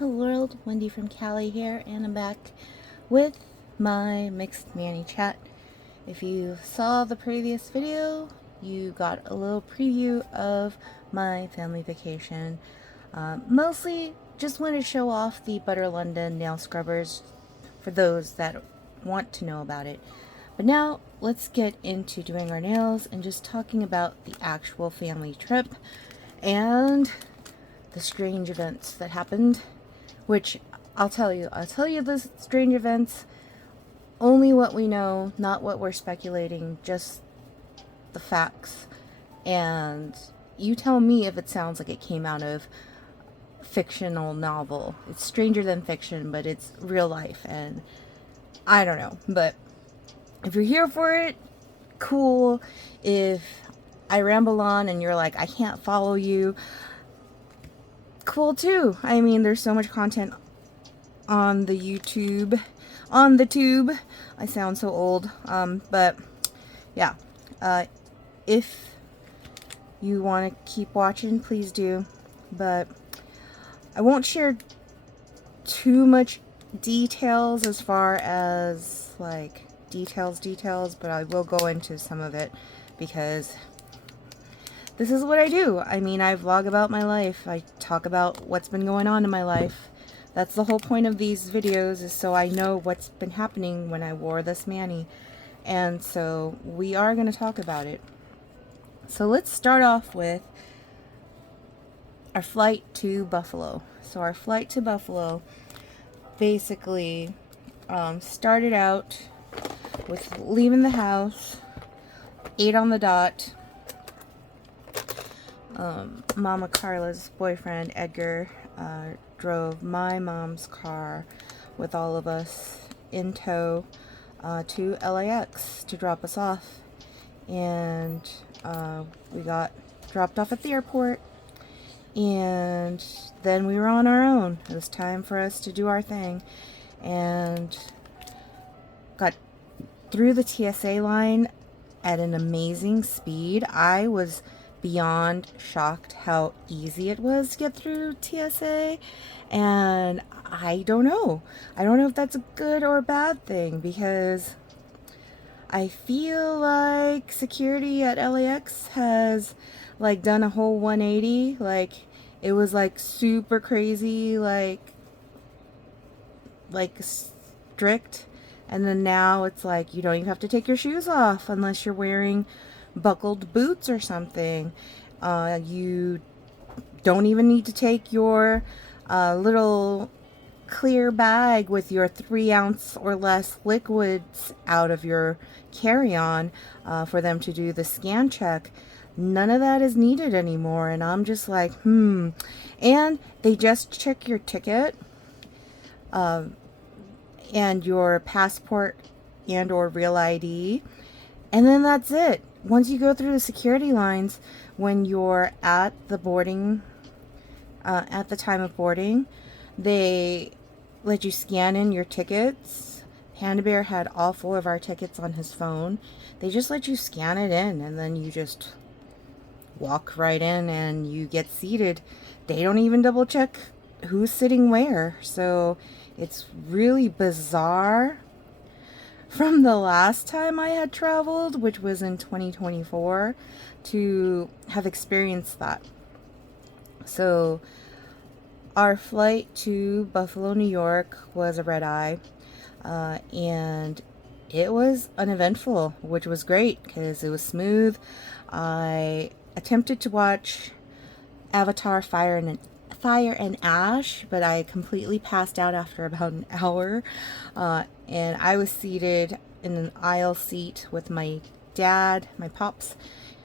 Hello world, Wendy from Cali here, and I'm back with my mixed Manny chat. If you saw the previous video, you got a little preview of my family vacation. Mostly just wanted to show off the Butter London nail scrubbers for those that want to know about it. But now let's get into doing our nails and just talking about the actual family trip and the strange events that happened. Which I'll tell you the strange events, only what we know, not what we're speculating, just the facts. And you tell me if it sounds like it came out of fictional novel. It's stranger than fiction, but it's real life, and I don't know. But if you're here for it, cool. If I ramble on and you're like, I can't follow you, cool too. I mean, there's so much content on the YouTube, on the tube. I sound so old. But yeah, if you want to keep watching, please do. But I won't share too much details as far as like details, but I will go into some of it because this is what I do. I mean, I vlog about my life. I talk about what's been going on in my life. That's the whole point of these videos, is so I know what's been happening when I wore this mani. And so we are going to talk about it. So let's start off with our flight to Buffalo. So our flight to Buffalo basically started out with leaving the house 8 on the dot. Mama Carla's boyfriend, Edgar, drove my mom's car with all of us in tow to LAX to drop us off. And we got dropped off at the airport. And then we were on our own. It was time for us to do our thing. And got through the TSA line at an amazing speed. I was beyond shocked how easy it was to get through TSA, and I don't know if that's a good or a bad thing, because I feel like security at LAX has like done a whole 180. Like, it was like super crazy, like strict, and then now it's like you don't even have to take your shoes off unless you're wearing buckled boots or something. You don't even need to take your little clear bag with your 3-ounce or less liquids out of your carry-on for them to do the scan check. None of that is needed anymore, and I'm just like, And they just check your ticket and your passport and or real ID, and then that's it. Once you go through the security lines, when you're at the boarding, at the time of boarding, they let you scan in your tickets. Panda Bear had all 4 of our tickets on his phone. They just let you scan it in, and then you just walk right in and you get seated. They don't even double check who's sitting where. So it's really bizarre. From the last time I had traveled, which was in 2024, to have experienced that. So our flight to Buffalo, New York was a red eye, and it was uneventful, which was great because it was smooth. I attempted to watch Avatar Fire and Ash, but I completely passed out after about an hour. And I was seated in an aisle seat with my dad. My pops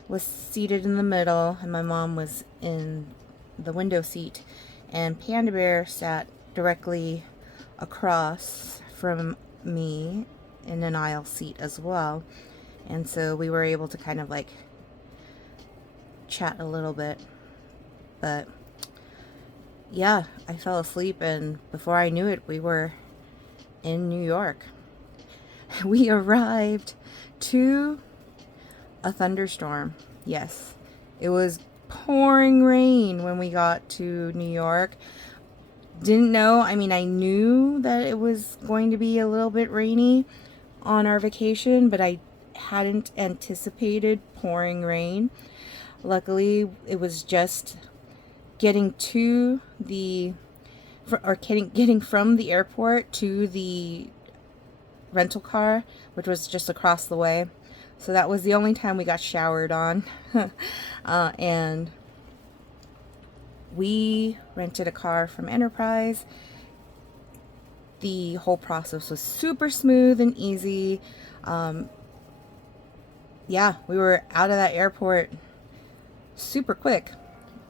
was seated in the middle, and my mom was in the window seat. And Panda Bear sat directly across from me in an aisle seat as well. And so we were able to kind of like chat a little bit. But yeah, I fell asleep, and before I knew it, we were in New York. We arrived to a thunderstorm. Yes, it was pouring rain when we got to New York. didn't know. I mean, I knew that it was going to be a little bit rainy on our vacation, but I hadn't anticipated pouring rain. Luckily, it was just getting to the, or getting from the airport to the rental car, which was just across the way. So that was the only time we got showered on. And we rented a car from Enterprise. The whole process was super smooth and easy. Yeah, we were out of that airport super quick.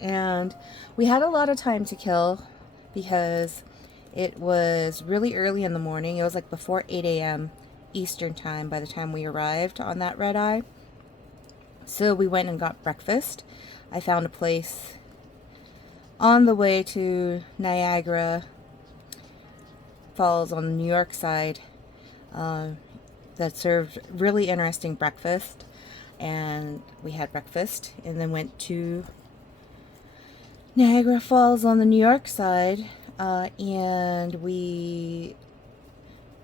And we had a lot of time to kill because it was really early in the morning. It was like before 8 a.m. Eastern time by the time we arrived on that red eye. So we went and got breakfast. I found a place on the way to Niagara Falls on the New York side that served really interesting breakfast. And we had breakfast and then went to Niagara Falls on the New York side, and we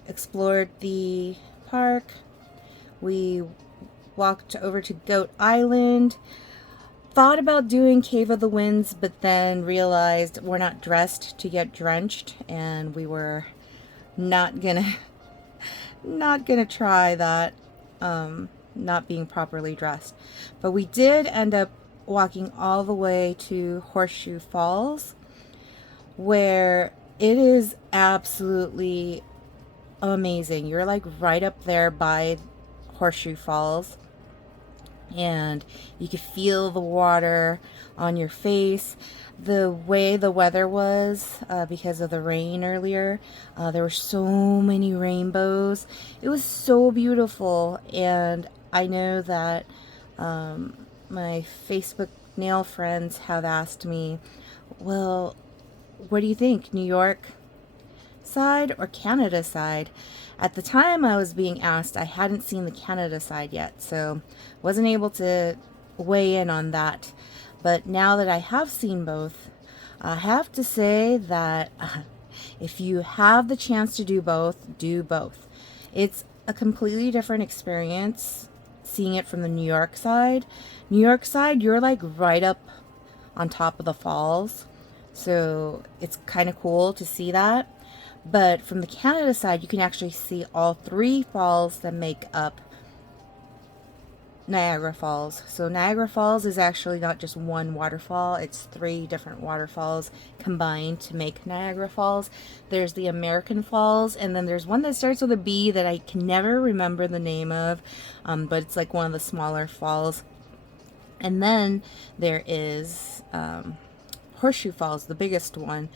explored the park. We walked over to Goat Island, thought about doing Cave of the Winds, but then realized we're not dressed to get drenched, and we were not gonna try that, not being properly dressed. But we did end up walking all the way to Horseshoe Falls, where it is absolutely amazing. You're like right up there by Horseshoe Falls, and you can feel the water on your face. The way the weather was, because of the rain earlier, there were so many rainbows. It was so beautiful, and I know that my Facebook nail friends have asked me, well, what do you think, New York side or Canada side? At the time I was being asked, I hadn't seen the Canada side yet, so wasn't able to weigh in on that. But now that I have seen both, I have to say that if you have the chance to do both, do both. It's a completely different experience seeing it from the New York side. New York side, you're like right up on top of the falls, so it's kind of cool to see that. But from the Canada side, you can actually see all three falls that make up Niagara Falls. So Niagara Falls is actually not just one waterfall, it's three different waterfalls combined to make Niagara Falls. There's the American Falls, and then there's one that starts with a B that I can never remember the name of, but it's like one of the smaller falls. And then there is Horseshoe Falls, the biggest one.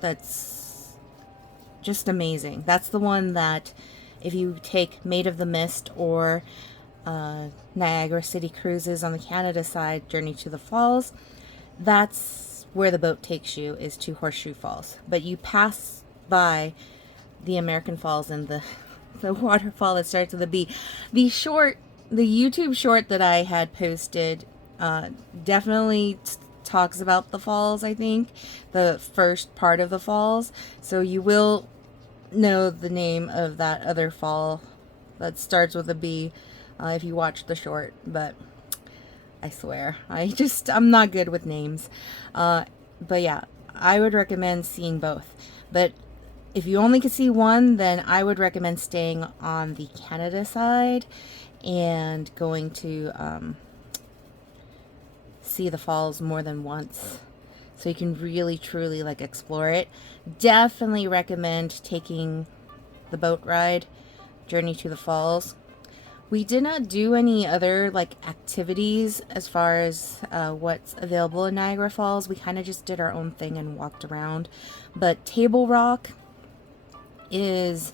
That's just amazing. That's the one that if you take Maid of the Mist or Niagara City Cruises on the Canada side, Journey to the Falls, that's where the boat takes you, is to Horseshoe Falls. But you pass by the American Falls and the waterfall that starts with a B. The YouTube short that I had posted definitely talks about the falls, I think. The first part of the falls. So you will know the name of that other fall that starts with a B if you watch the short. But I swear, I'm not good with names. But yeah, I would recommend seeing both. But if you only could see one, then I would recommend staying on the Canada side and going to see the falls more than once, so you can really truly like explore it. Definitely recommend taking the boat ride, Journey to the Falls. We did not do any other like activities as far as what's available in Niagara Falls. We kind of just did our own thing and walked around. But Table Rock is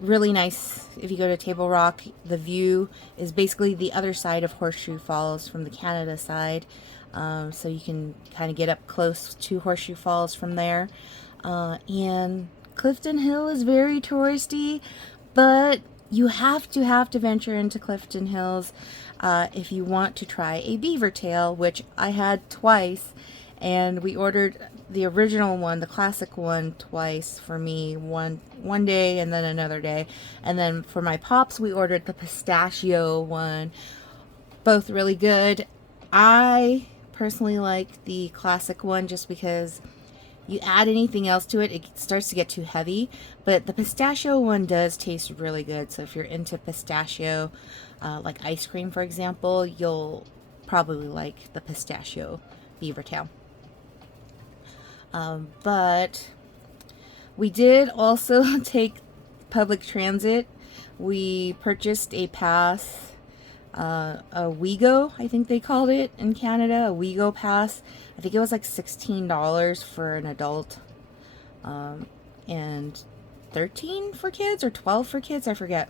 really nice. If you go to Table Rock, the view is basically the other side of Horseshoe Falls from the Canada side, so you can kind of get up close to Horseshoe Falls from there. And Clifton Hill is very touristy, but you have to venture into Clifton Hills if you want to try a beaver tail, which I had twice, And we ordered the original one, the classic one, twice for me, one day and then another day. And then for my pops, we ordered the pistachio one. Both really good. I personally like the classic one just because you add anything else to it, it starts to get too heavy. But the pistachio one does taste really good. So if you're into pistachio, like ice cream, for example, you'll probably like the pistachio Beavertail. But we did also take public transit. We purchased a pass, a WeGo, I think they called it in Canada, a WeGo pass. I think it was like $16 for an adult, and 13 for kids or 12 for kids, I forget.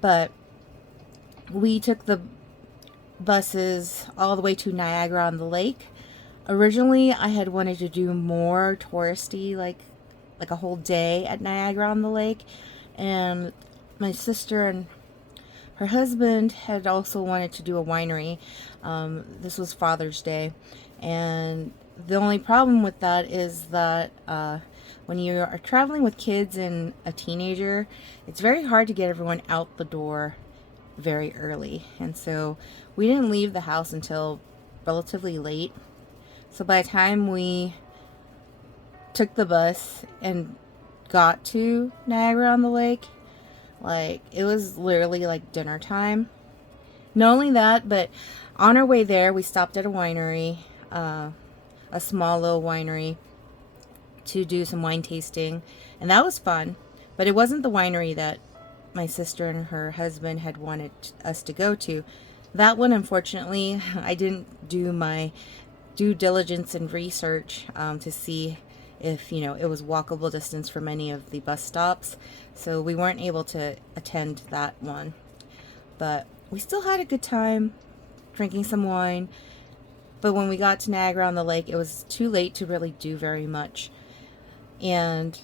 But we took the buses all the way to Niagara on the Lake. Originally, I had wanted to do more touristy, like a whole day at Niagara on the Lake, and my sister and her husband had also wanted to do a winery. This was Father's Day, and the only problem with that is that when you are traveling with kids and a teenager, it's very hard to get everyone out the door very early, and so we didn't leave the house until relatively late. So by the time we took the bus and got to Niagara on the Lake, like, it was literally like dinner time. Not only that, but on our way there, we stopped at a winery, a small little winery, to do some wine tasting, and that was fun. But it wasn't the winery that my sister and her husband had wanted us to go to. That one, unfortunately, I didn't do my due diligence and research to see if, you know, it was walkable distance from any of the bus stops. So we weren't able to attend that one. But we still had a good time drinking some wine. But when we got to Niagara on the Lake, it was too late to really do very much. And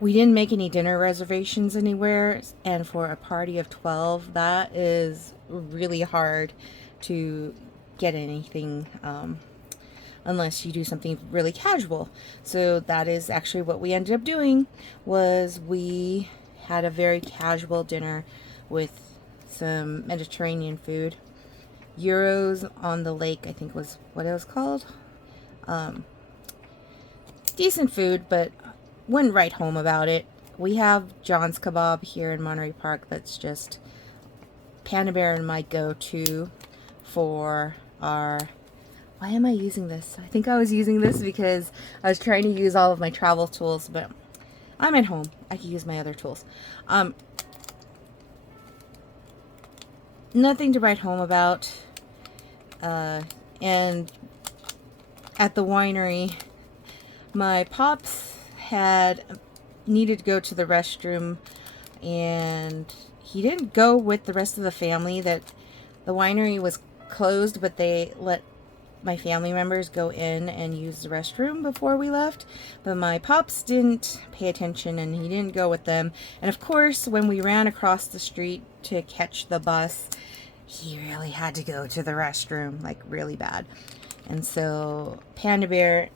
we didn't make any dinner reservations anywhere. And for a party of 12, that is really hard to get anything unless you do something really casual. So that is actually what we ended up doing, was we had a very casual dinner with some Mediterranean food. Euros on the Lake, I think was what it was called. Decent food, but wouldn't write home about it. We have John's Kebab here in Monterey Park. That's just Panda Bear and my go-to for our... Why am I using this? I think I was using this because I was trying to use all of my travel tools, but I'm at home. I can use my other tools. Nothing to write home about. And at the winery, my pops had needed to go to the restroom, and he didn't go with the rest of the family. That the winery was closed, but they let my family members go in and use the restroom before we left. But my pops didn't pay attention, and he didn't go with them. And of course, when we ran across the street to catch the bus, he really had to go to the restroom, like really bad. And so Panda Bear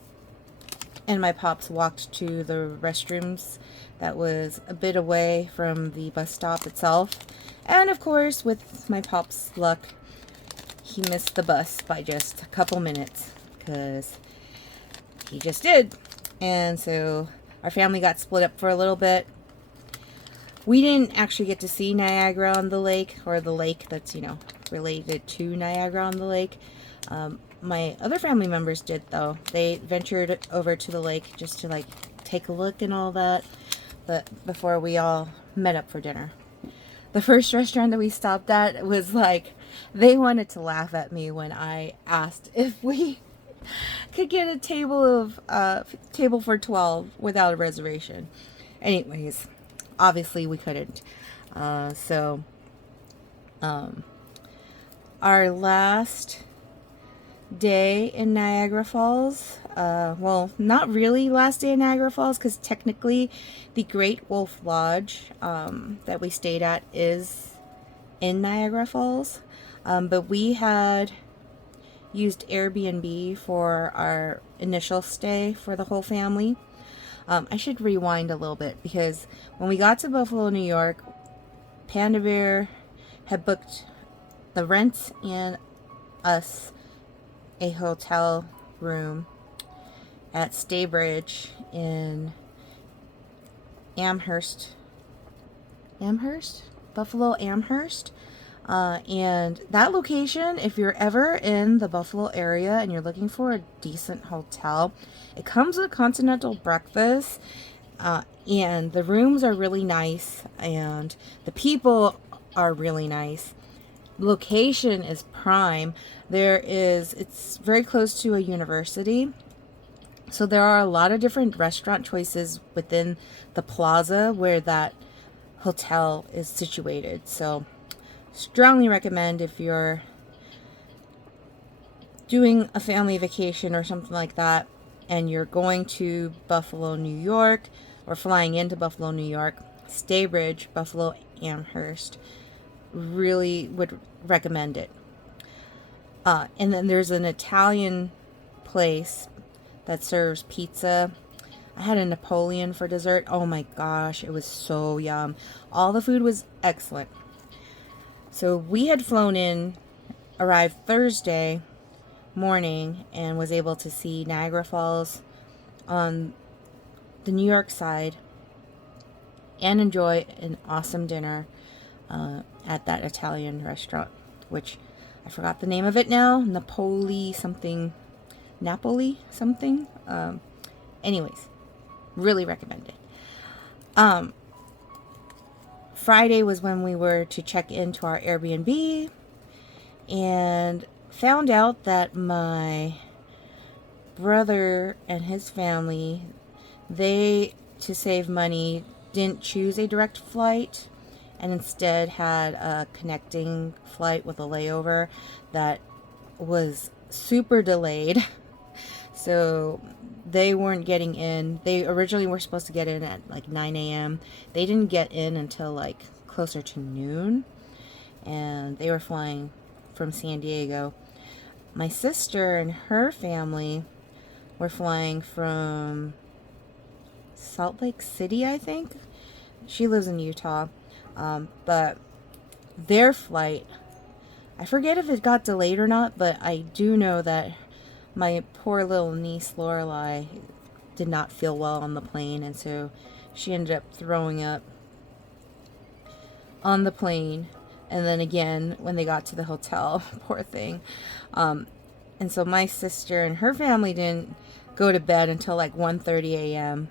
and my pops walked to the restrooms that was a bit away from the bus stop itself. And of course, with my pop's luck, he missed the bus by just a couple minutes, because he just did. And so our family got split up for a little bit. We didn't actually get to see Niagara on the Lake, or the lake that's, you know, related to Niagara on the Lake. My other family members did, though. They ventured over to the lake just to, like, take a look and all that, but before we all met up for dinner. The first restaurant that we stopped at was like, they wanted to laugh at me when I asked if we could get a table for 12 without a reservation. Anyways, obviously we couldn't. Our last day in Niagara Falls, well, not really last day in Niagara Falls, because technically the Great Wolf Lodge that we stayed at is in Niagara Falls, but we had used Airbnb for our initial stay for the whole family. I should rewind a little bit, because when we got to Buffalo, New York, Panda Bear had booked the rents and us a hotel room at Staybridge in Amherst, Buffalo Amherst. And that location, if you're ever in the Buffalo area and you're looking for a decent hotel, it comes with a continental breakfast, and the rooms are really nice, and the people are really nice. Location is prime. It's very close to a university, so there are a lot of different restaurant choices within the plaza where that hotel is situated. So strongly recommend, if you're doing a family vacation or something like that and you're going to Buffalo, New York, or flying into Buffalo, New York, Staybridge, Buffalo Amherst, really would recommend it. And then there's an Italian place that serves pizza. I had a Napoleon for dessert. Oh my gosh, it was so yum. All the food was excellent. So we had flown in, arrived Thursday morning, and was able to see Niagara Falls on the New York side and enjoy an awesome dinner at that Italian restaurant, which I forgot the name of it now. Napoli something. Anyways, really recommend it. Friday was when we were to check into our Airbnb, and found out that my brother and his family, they, to save money, didn't choose a direct flight and instead had a connecting flight with a layover that was super delayed. So they weren't getting in. They originally were supposed to get in at like 9 a.m. They didn't get in until like closer to noon, and they were flying from San Diego. My sister and her family were flying from Salt Lake City, I think. She lives in Utah. But their flight, I forget if it got delayed or not, but I do know that my poor little niece Lorelai did not feel well on the plane, and so she ended up throwing up on the plane, and then again when they got to the hotel. Poor thing. And so my sister and her family didn't go to bed until like 1:30 a.m.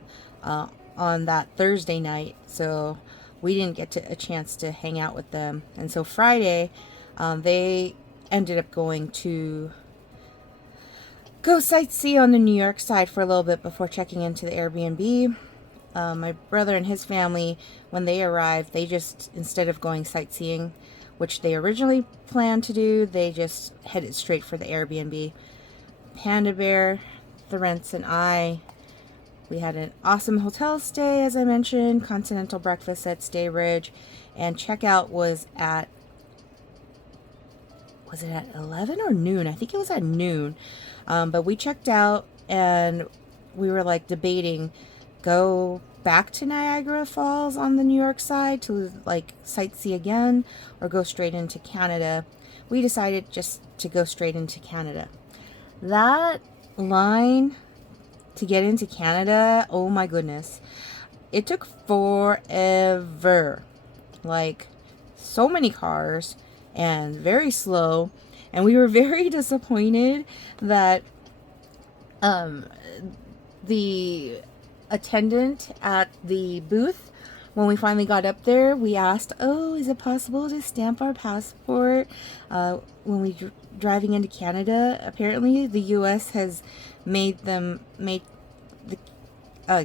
On that Thursday night, so we didn't get a chance to hang out with them. And so Friday, they ended up going to go sightsee on the New York side for a little bit before checking into the Airbnb. My brother and his family, when they arrived, they just, instead of going sightseeing, which they originally planned to do, they just headed straight for the Airbnb. Panda Bear, the Rents, and we had an awesome hotel stay, as I mentioned, continental breakfast at Staybridge, and checkout was it at 11 or noon? I think it was at noon. But we checked out, and we were like debating, go back to Niagara Falls on the New York side to like sightsee again, or go straight into Canada. We decided just to go straight into Canada. That line to get into Canada, oh my goodness, it took forever. Like, so many cars and very slow, and we were very disappointed that the attendant at the booth, when we finally got up there, we asked, oh, is it possible to stamp our passport when we driving into Canada? Apparently the US has made the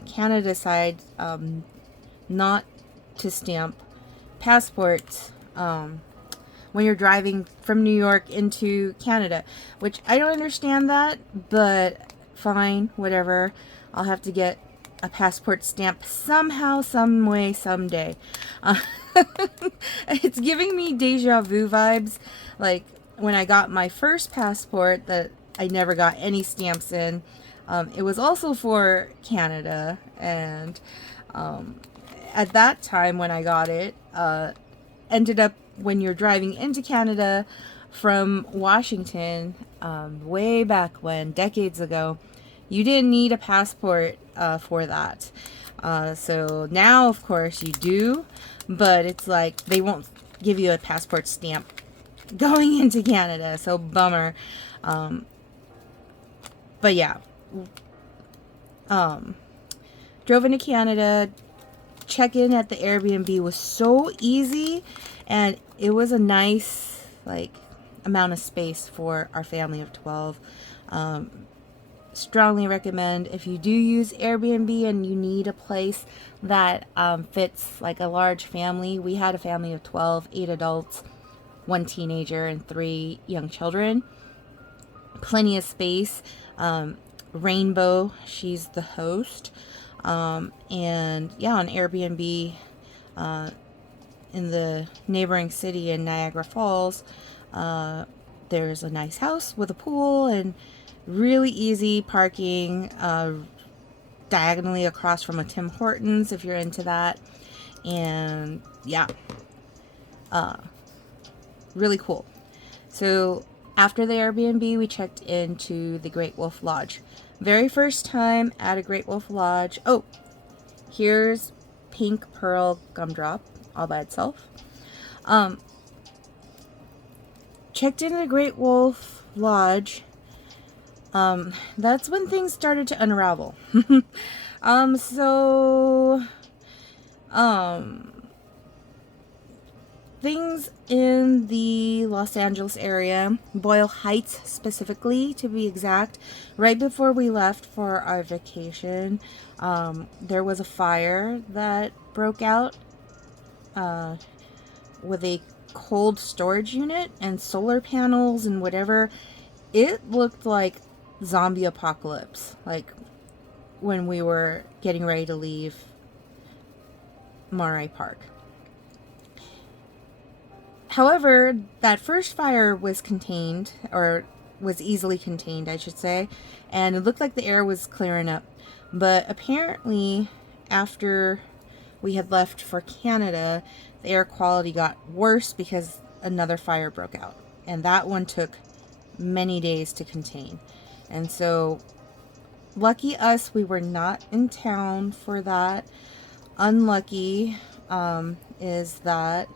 Canada side not to stamp passports when you're driving from New York into Canada, which I don't understand that, but fine, whatever. I'll have to get a passport stamp somehow, some way, someday. It's giving me deja vu vibes, like when I got my first passport that I never got any stamps in, it was also for Canada, and at that time when I got it, ended up when you're driving into Canada from Washington, way back when, decades ago, you didn't need a passport for that. So now, of course, you do, but it's like they won't give you a passport stamp going into Canada, so bummer. But yeah, drove into Canada. Check-in at the Airbnb was so easy, and it was a nice amount of space for our family of 12. Strongly recommend, if you do use Airbnb and you need a place that fits like a large family. We had a family of 12, 8 adults, 1 teenager, and 3 young children. Plenty of space. Rainbow, she's the host. And yeah, on Airbnb in the neighboring city in Niagara Falls, there's a nice house with a pool and really easy parking diagonally across from a Tim Hortons if you're into that. And yeah, really cool. So after the Airbnb, we checked into the Great Wolf Lodge. Very first time at a Great Wolf Lodge. Oh, here's Pink Pearl Gumdrop all by itself. Checked into the Great Wolf Lodge. That's when things started to unravel. Things in the Los Angeles area, Boyle Heights specifically to be exact, right before we left for our vacation, there was a fire that broke out with a cold storage unit and solar panels and whatever. It looked like zombie apocalypse, like when we were getting ready to leave Monterey Park. However, that first fire was contained, or was easily contained, I should say, and it looked like the air was clearing up. But apparently, after we had left for Canada, the air quality got worse because another fire broke out. And that one took many days to contain. And so, lucky us, we were not in town for that. Unlucky is that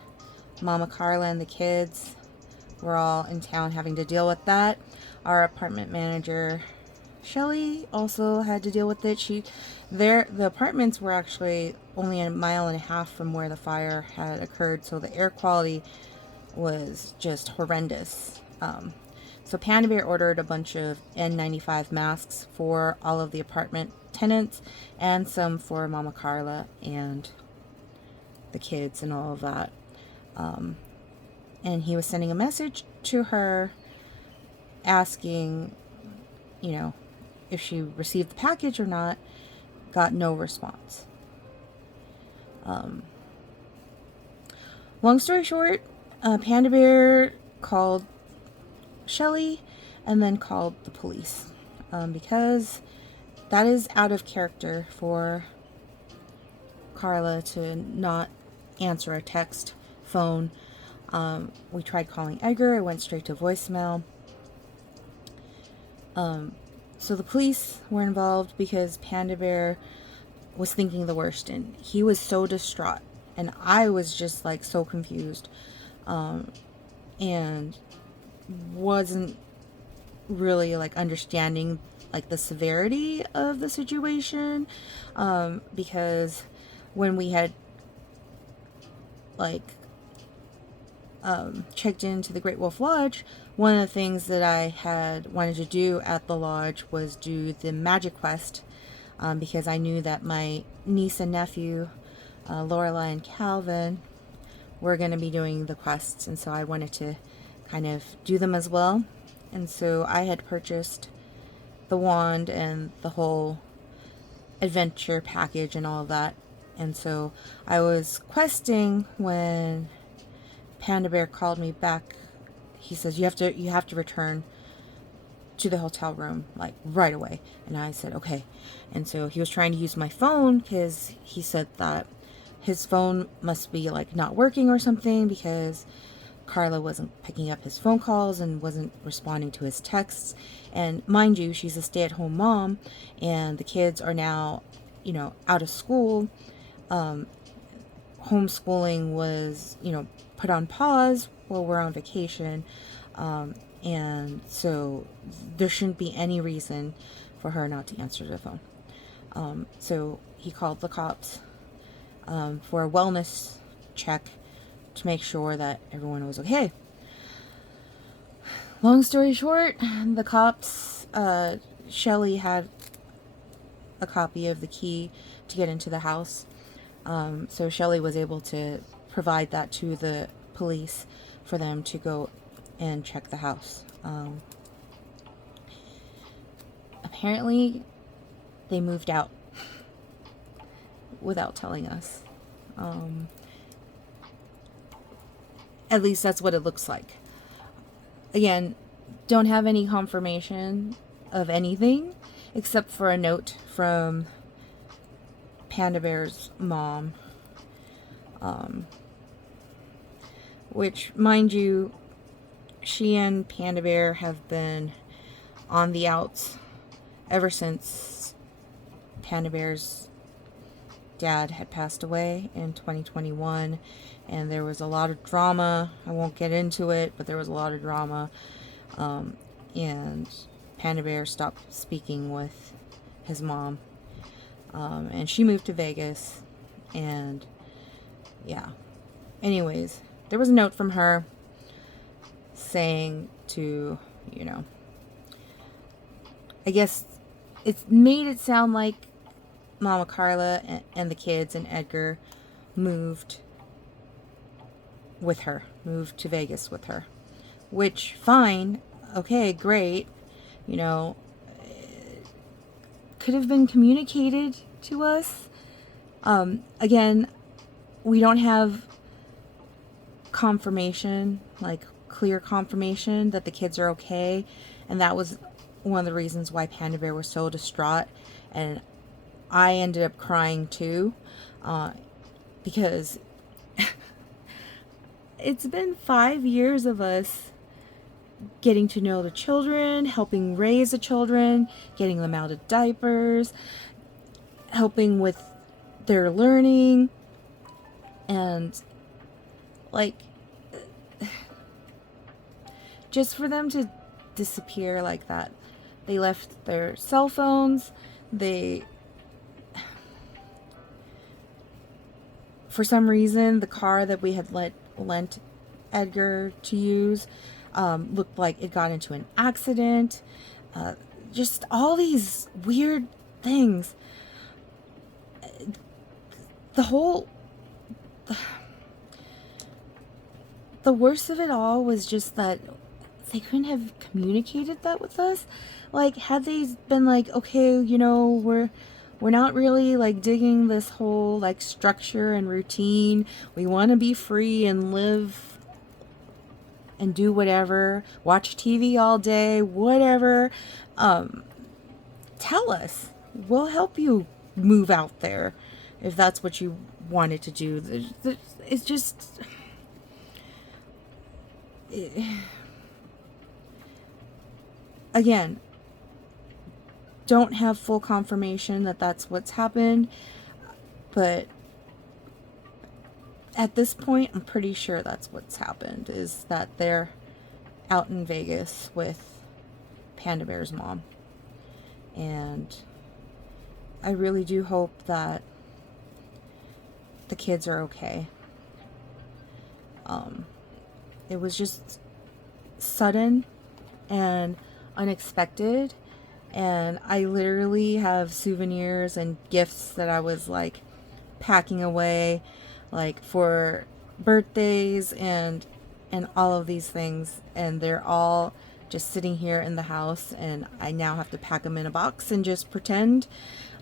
Mama Carla and the kids were all in town having to deal with that. Our apartment manager, Shelly, also had to deal with it. The apartments were actually only a mile and a half from where the fire had occurred, so the air quality was just horrendous. So Panda Bear ordered a bunch of N95 masks for all of the apartment tenants and some for Mama Carla and the kids and all of that. And he was sending a message to her asking, if she received the package or not. Got no response. Long story short, Panda Bear called Shelly and then called the police, because that is out of character for Carla to not answer a text, phone. We tried calling Edgar. It went straight to voicemail. So the police were involved because Panda Bear was thinking the worst, and he was so distraught, and I was just so confused, and wasn't really understanding the severity of the situation, because when we had checked into the Great Wolf Lodge, one of the things that I had wanted to do at the lodge was do the Magic Quest, because I knew that my niece and nephew, Lorelai and Calvin, were going to be doing the quests, and so I wanted to kind of do them as well. And so I had purchased the wand and the whole adventure package and all of that. And so I was questing when Panda Bear called me back he says, you have to return to the hotel room, like, right away. And I said, okay. And so he was trying to use my phone because he said that his phone must be, like, not working or something, because Carla wasn't picking up his phone calls and wasn't responding to his texts. And mind you, she's a stay-at-home mom, and the kids are now, you know, out of school. Homeschooling was, you know, put on pause while we're on vacation. And so there shouldn't be any reason for her not to answer the phone. So he called the cops for a wellness check to make sure that everyone was okay. Long story short, the cops, Shelly had a copy of the key to get into the house. So Shelly was able to provide that to the police for them to go and check the house. Apparently, they moved out without telling us. At least that's what it looks like. Again, don't have any confirmation of anything except for a note from Panda Bear's mom. Which, mind you, she and Panda Bear have been on the outs ever since Panda Bear's dad had passed away in 2021, and there was a lot of drama. I won't get into it, but there was a lot of drama, and Panda Bear stopped speaking with his mom, and she moved to Vegas, and yeah. Anyways, there was a note from her saying to, you know, I guess it's made it sound like Mama Carla and the kids and Edgar moved with her, moved to Vegas with her, which, fine, okay, great, you know, could have been communicated to us. Again, we don't have confirmation, like clear confirmation that the kids are okay, and that was one of the reasons why Panda Bear was so distraught, and I ended up crying too, because it's been 5 years of us getting to know the children, helping raise the children, getting them out of diapers, helping with their learning, and like, just for them to disappear like that. They left their cell phones, for some reason, the car that we had lent Edgar to use looked like it got into an accident. Just all these weird things. The worst of it all was just that they couldn't have communicated that with us. Like, had they been like, okay, you know, we're not really like digging this whole like structure and routine. We want to be free and live and do whatever, watch TV all day, whatever. Tell us. We'll help you move out there if that's what you wanted to do. It's just... Again, don't have full confirmation that that's what's happened, but at this point, I'm pretty sure that's what's happened, is that they're out in Vegas with Panda Bear's mom. And I really do hope that the kids are okay. It was just sudden and unexpected, and I literally have souvenirs and gifts that I was like packing away, like for birthdays and all of these things, and they're all just sitting here in the house, and I now have to pack them in a box and just pretend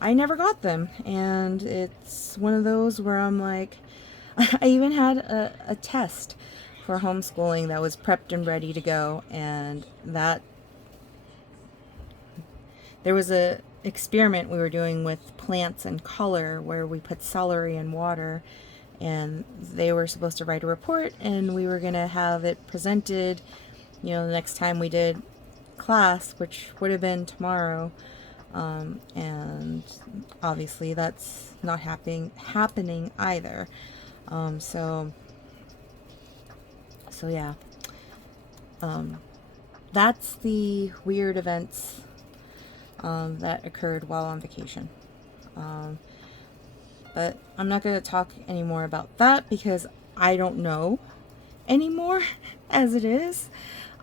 I never got them. And it's one of those where I'm like, I even had a test for homeschooling that was prepped and ready to go, and that there was a experiment we were doing with plants and color where we put celery in water, and they were supposed to write a report, and we were going to have it presented, you know, the next time we did class, which would have been tomorrow. And obviously that's not happening either. So yeah. That's the weird events that occurred while on vacation. But I'm not going to talk anymore about that because I don't know anymore as it is.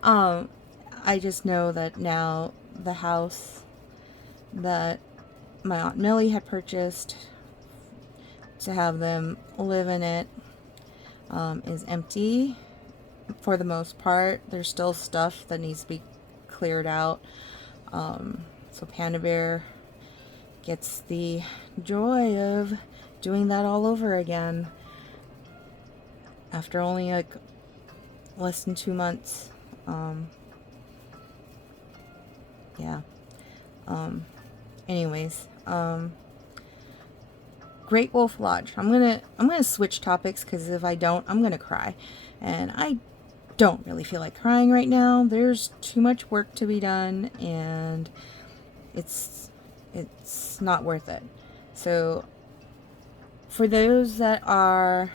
I just know that now the house that my Aunt Millie had purchased to have them live in it is empty for the most part. There's still stuff that needs to be cleared out. So Panda Bear gets the joy of doing that all over again after only like less than 2 months. Yeah. Anyways, Great Wolf Lodge. I'm gonna switch topics because if I don't, I'm gonna cry, and I don't really feel like crying right now. There's too much work to be done, and it's not worth it. So for those that are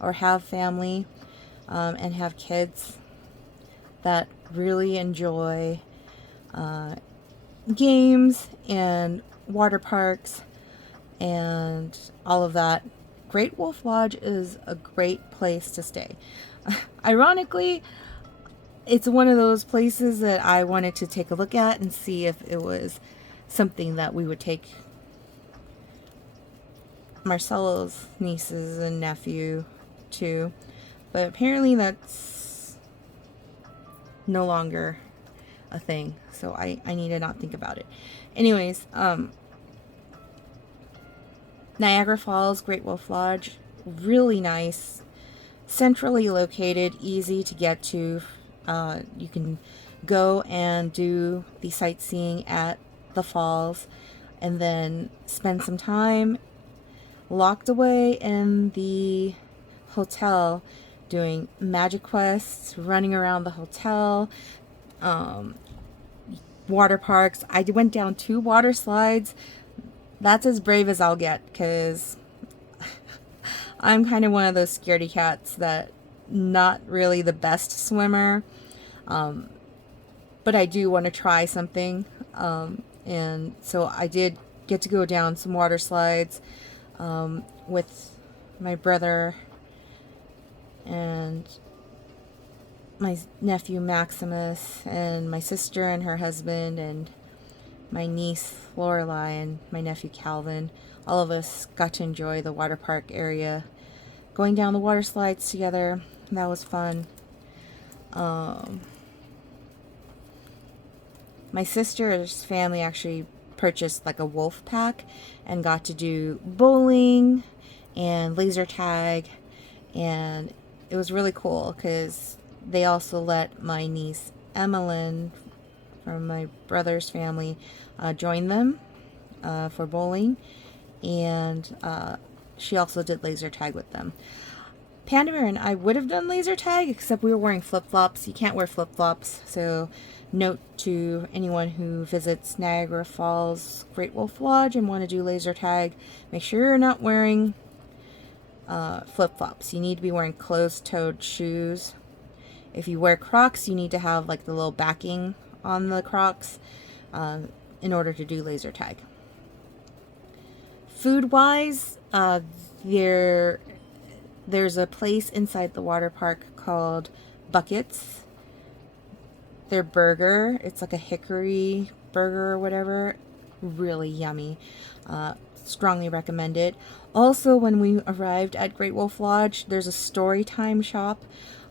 or have family and have kids that really enjoy games and water parks and all of that, Great Wolf Lodge is a great place to stay. Ironically, it's one of those places that I wanted to take a look at and see if it was something that we would take Marcelo's nieces and nephew to, but apparently that's no longer a thing, so I need to not think about it. Anyways, Niagara Falls, Great Wolf Lodge, really nice, centrally located, easy to get to. You can go and do the sightseeing at the falls and then spend some time locked away in the hotel doing magic quests, running around the hotel, water parks. I went down 2 water slides. That's as brave as I'll get because I'm kind of one of those scaredy cats that not really the best swimmer, but I do want to try something, and so I did get to go down some water slides with my brother and my nephew Maximus and my sister and her husband and my niece Lorelai and my nephew Calvin. All of us got to enjoy the water park area, going down the water slides together. That was fun. My sister's family actually purchased like a wolf pack and got to do bowling and laser tag, and it was really cool because they also let my niece Emmeline from my brother's family join them for bowling, and she also did laser tag with them. Panda Bear and I would have done laser tag, except we were wearing flip-flops. You can't wear flip-flops, so note to anyone who visits Niagara Falls Great Wolf Lodge and want to do laser tag, make sure you're not wearing flip-flops. You need to be wearing closed-toed shoes. If you wear Crocs, you need to have like the little backing on the Crocs in order to do laser tag. Food-wise, there's a place inside the water park called Buckets. Their burger, it's like a hickory burger or whatever, really yummy. Strongly recommend it. Also, when we arrived at Great Wolf Lodge, there's a story time shop.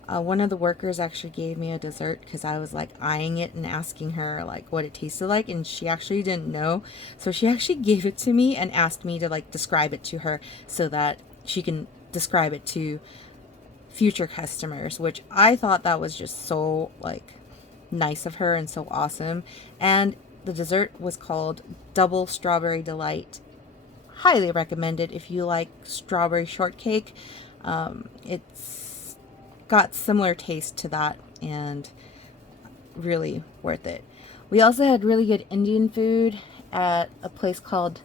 One of the workers actually gave me a dessert because I was like eyeing it and asking her like what it tasted like, and she actually didn't know. So she actually gave it to me and asked me to like describe it to her so that she can describe it to future customers, which I thought that was just so like nice of her and so awesome. And the dessert was called Double Strawberry Delight. Highly recommended if you like strawberry shortcake. It's got similar taste to that and really worth it. We also had really good Indian food at a place called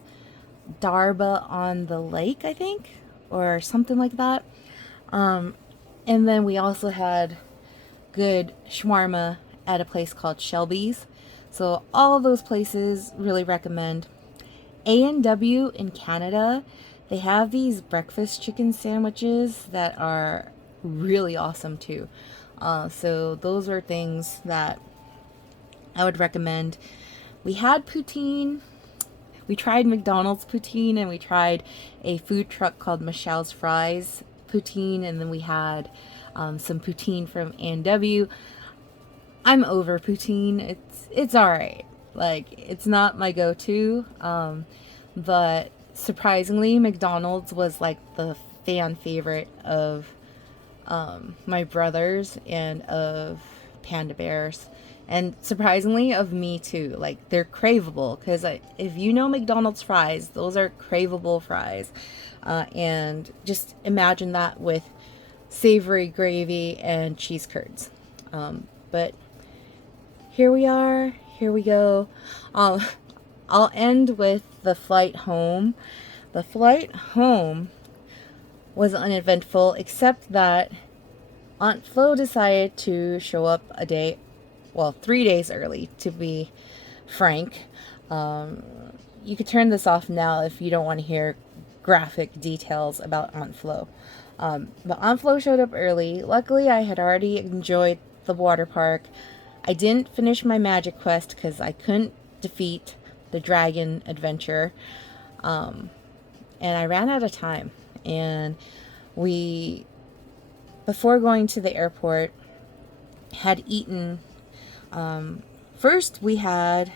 Darba on the Lake, I think, or something like that. And then we also had good shawarma at a place called Shelby's. So all of those places really recommend. A&W in Canada, they have these breakfast chicken sandwiches that are really awesome too. So those are things that I would recommend. We had poutine. We tried McDonald's poutine, and we tried a food truck called Michelle's Fries poutine, and then we had some poutine from A&W. I'm over poutine. It's alright. Like, it's not my go-to, but surprisingly, McDonald's was like the fan favorite of my brothers and of Panda Bears, and surprisingly of me too. Like, they're craveable, because if you know McDonald's fries, those are craveable fries, and just imagine that with savory gravy and cheese curds. But here we are. Here we go. I'll end with the flight home. The flight home was uneventful, except that Aunt Flo decided to show up 3 days early, to be frank. You could turn this off now if you don't want to hear graphic details about Aunt Flo. But Aunt Flo showed up early. Luckily, I had already enjoyed the water park. I didn't finish my magic quest because I couldn't defeat the dragon adventure. And I ran out of time. And we, before going to the airport, had eaten. First, we had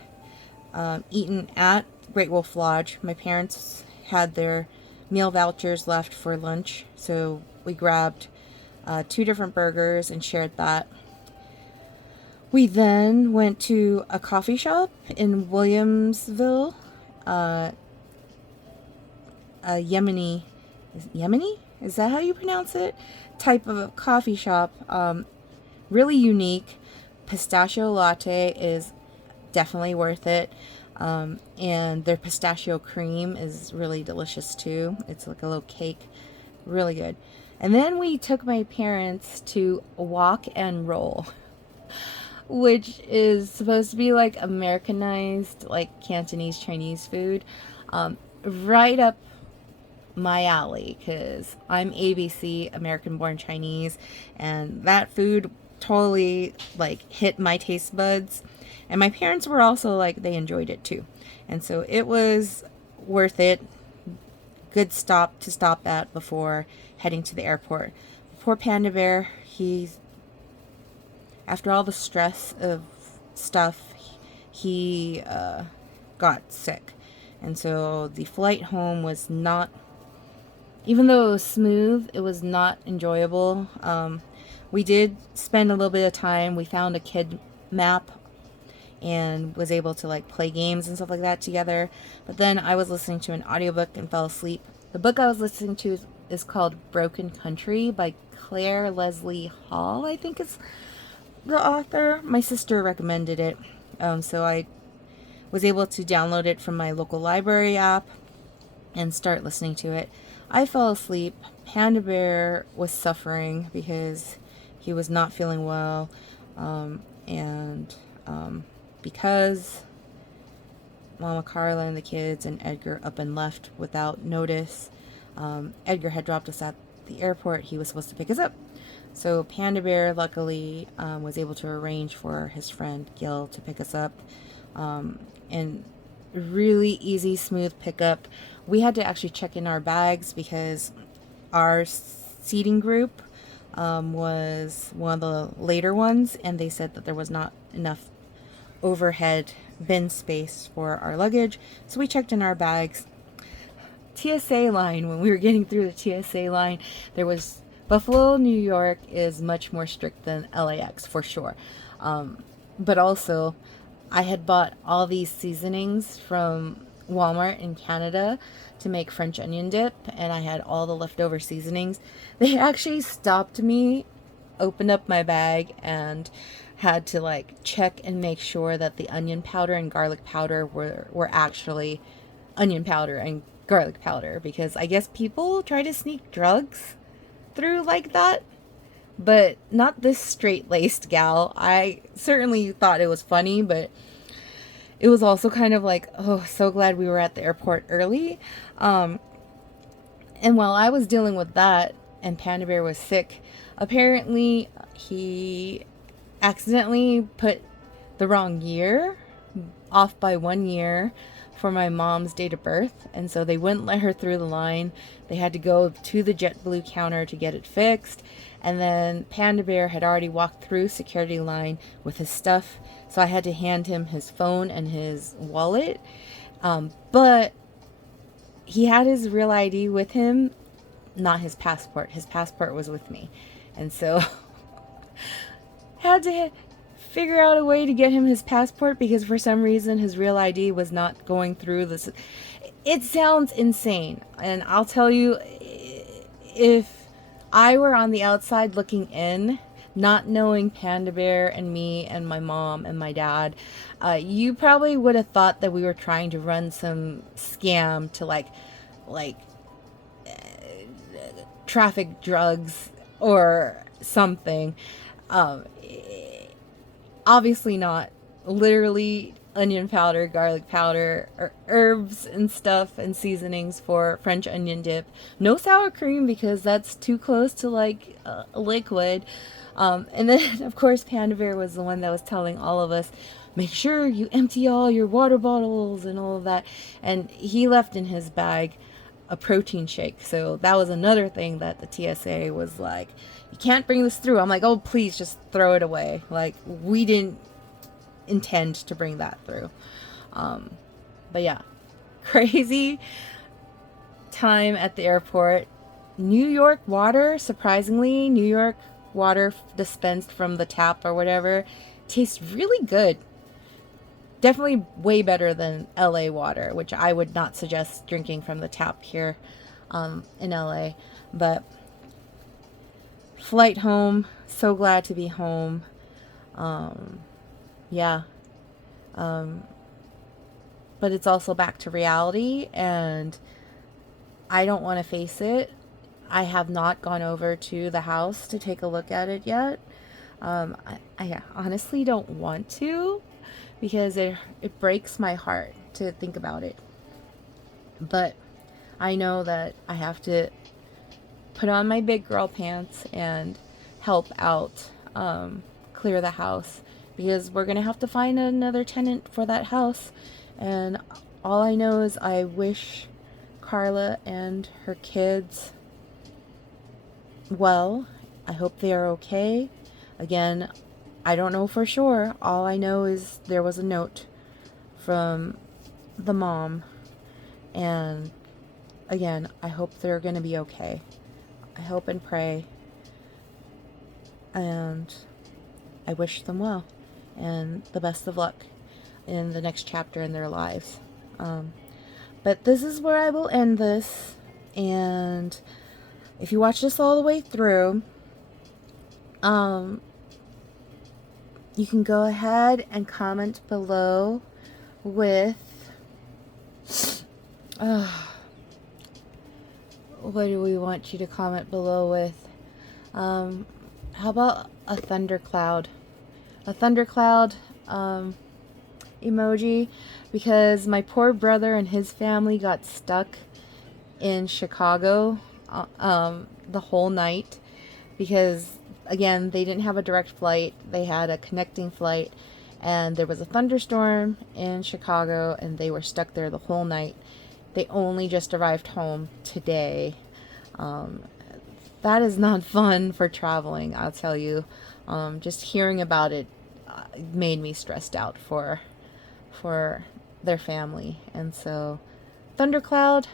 eaten at Great Wolf Lodge. My parents had their meal vouchers left for lunch, so we grabbed 2 different burgers and shared that. We then went to a coffee shop in Williamsville, a Yemeni, is that how you pronounce it? Type of a coffee shop. Really unique. Pistachio latte is definitely worth it. And their pistachio cream is really delicious too. It's like a little cake. Really good. And then we took my parents to Walk and Roll, which is supposed to be like Americanized, like Cantonese Chinese food. Right up my alley, because I'm ABC, American born Chinese, and that food totally like hit my taste buds. And my parents were also like, they enjoyed it too. And so it was worth it. Good stop to stop at before heading to the airport. Poor Panda Bear, after all the stress of stuff, he got sick. And so the flight home was not, even though it was smooth, it was not enjoyable. We did spend a little bit of time. We found a kid map and was able to like play games and stuff like that together. But then I was listening to an audiobook and fell asleep. The book I was listening to is called Broken Country by Claire Leslie Hall, I think is the author. My sister recommended it, so I was able to download it from my local library app and start listening to it. I fell asleep. Panda Bear was suffering because he was not feeling well, and because Mama Carla and the kids and Edgar up and left without notice, Edgar had dropped us at the airport. He was supposed to pick us up. So Panda Bear luckily was able to arrange for his friend Gil to pick us up, and really easy, smooth pickup. We had to actually check in our bags because our seating group was one of the later ones, and they said that there was not enough overhead bin space for our luggage. So we checked in our bags. TSA line, when we were getting through the TSA line, there was Buffalo, New York is much more strict than LAX for sure. But also, I had bought all these seasonings from Walmart in Canada to make French onion dip, and I had all the leftover seasonings. They actually stopped me, opened up my bag, and had to like check and make sure that the onion powder and garlic powder were actually onion powder and garlic powder, because I guess people try to sneak drugs through like that, but not this straight-laced gal. I certainly thought it was funny, but it was also kind of like, oh, so glad we were at the airport early. And while I was dealing with that and Panda Bear was sick, apparently he accidentally put the wrong year off by 1 year for my mom's date of birth, and so they wouldn't let her through the line. They had to go to the JetBlue counter to get it fixed, and then Panda Bear had already walked through security line with his stuff, so I had to hand him his phone and his wallet. But he had his real ID with him, not his passport. His passport was with me, and so had to figure out a way to get him his passport, because for some reason his real ID was not going through this. It sounds insane, and I'll tell you, if I were on the outside looking in, not knowing Panda Bear and me and my mom and my dad, you probably would have thought that we were trying to run some scam to like traffic drugs or something. Obviously not. Literally onion powder, garlic powder, or herbs and stuff and seasonings for French onion dip. No sour cream, because that's too close to like a liquid. And then of course Panda Bear was the one that was telling all of us, make sure you empty all your water bottles and all of that. And he left in his bag a protein shake. So that was another thing that the TSA was like, you can't bring this through. I'm like, oh, please just throw it away. Like, we didn't intend to bring that through. But yeah, crazy time at the airport. New York water, surprisingly, New York water dispensed from the tap or whatever, tastes really good. Definitely way better than LA water, which I would not suggest drinking from the tap here in LA. But flight home, so glad to be home. Yeah. But it's also back to reality, and I don't want to face it. I have not gone over to the house to take a look at it yet. I honestly don't want to, because it breaks my heart to think about it. But I know that I have to put on my big girl pants and help out, clear the house, because we're going to have to find another tenant for that house. And all I know is I wish Carla and her kids well. I hope they are okay. Again, I don't know for sure. All I know is there was a note from the mom, and again, I hope they're going to be okay. I hope and pray, and I wish them well and the best of luck in the next chapter in their lives. But this is where I will end this, and if you watch this all the way through, you can go ahead and comment below with what do we want you to comment below with? How about a thundercloud? A thundercloud emoji, because my poor brother and his family got stuck in Chicago the whole night, because again, they didn't have a direct flight. They had a connecting flight, and there was a thunderstorm in Chicago, and they were stuck there the whole night. They only just arrived home today. That is not fun for traveling, I'll tell you. Just hearing about it made me stressed out for their family. And so, thundercloud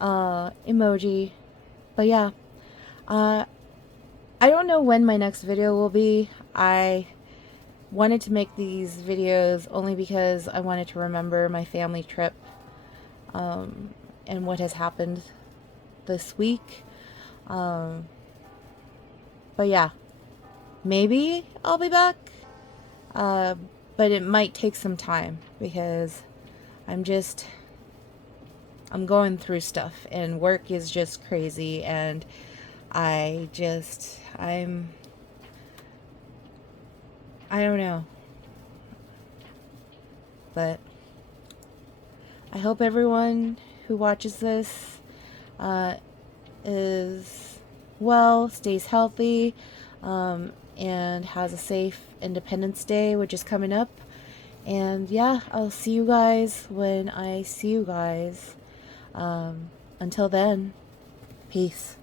emoji. But yeah, I don't know when my next video will be. I wanted to make these videos only because I wanted to remember my family trip and what has happened this week. But yeah, maybe I'll be back. But it might take some time because I'm going through stuff and work is just crazy, and I don't know. But I hope everyone who watches this is well, stays healthy, and has a safe Independence Day, which is coming up. And yeah, I'll see you guys when I see you guys. Until then, peace.